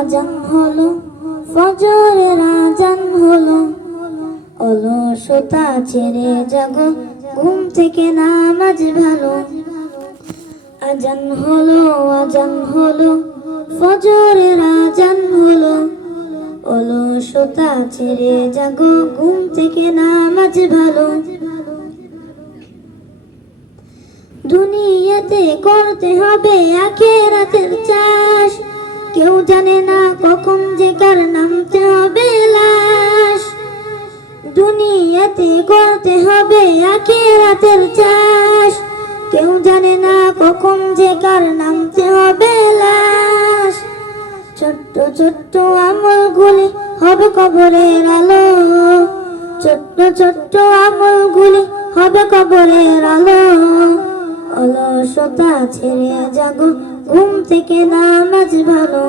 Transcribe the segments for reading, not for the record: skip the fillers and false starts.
আজান হলো, ফজরের আজান হলো, অলসতা ছেড়ে জাগো, ঘুম থেকে নামাজ ভালো। আজান হলো, আজান হলো, ফজরের আজান হলো, অলসতা ছেড়ে জাগো, ঘুম থেকে নামাজ ভালো। দুনিয়াতে করতে হবে আখিরাতের চাষ, কেউ জানে না কখন যে কার নামতে হবে লাশ। দুনিয়াতে করতে হবে আখিরাতের চাষ, কেউ জানে না কখন যে কার নামতে হবে লাশ। ছোট্ট ছোট্ট আমলগুলি হবে কবরের আলো, ছোট্ট ছোট্ট আমলগুলি হবে কবরের আলো। অলসতা ছেড়ে জাগো, ঘুম থেকে নামাজ ভালো।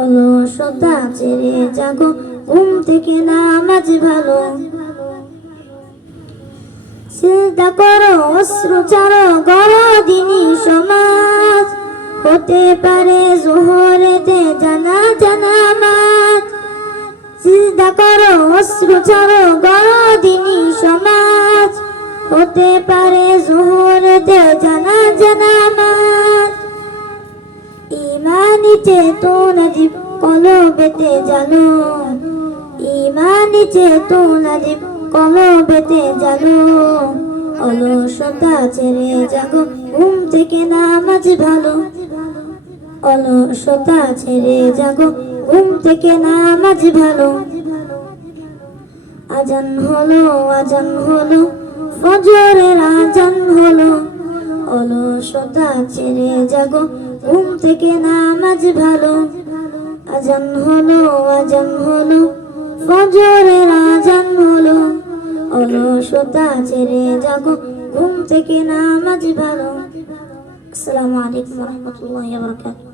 অলসতা ছেড়ে জাগো, ঘুম থেকে নামাজ ভালো। সিজদা করো, অশ্রু ছাড়ো, গড়ো দিনী সমাজ, হতে পারে জোহরেতে জানাজা নামাজ। সিজদা করো, অশ্রু ছাড়ো, গড়ো দিনী সমাজ, হতে পারে জোহরেতে জানাজা নামাজ। ইমানি চেতনা দীপ কলবেতে জ্বালো, ইমানি চেতনা দীপ কলবেতে জ্বালো। অলসতা ছেড়ে জাগো, ঘুম থেকে নামাজ ভালো। অলসতা ছেড়ে জাগো, ঘুম থেকে নামাজ ভালো। আজান হলো, আজান হলো, ফজরের আজান হলো, অলসতা ছেড়ে জাগো, ঘুম থেকে নামাজ ভালো। আজান হলো, আজান হলো, ফজরের আজান হলো, অলসতা ছেড়ে জাগো, ঘুম থেকে নামাজ ভালো। আসসালামু আলাইকুম ওয়া রাহমাতুল্লাহি ওয়া বারাকাতুহু।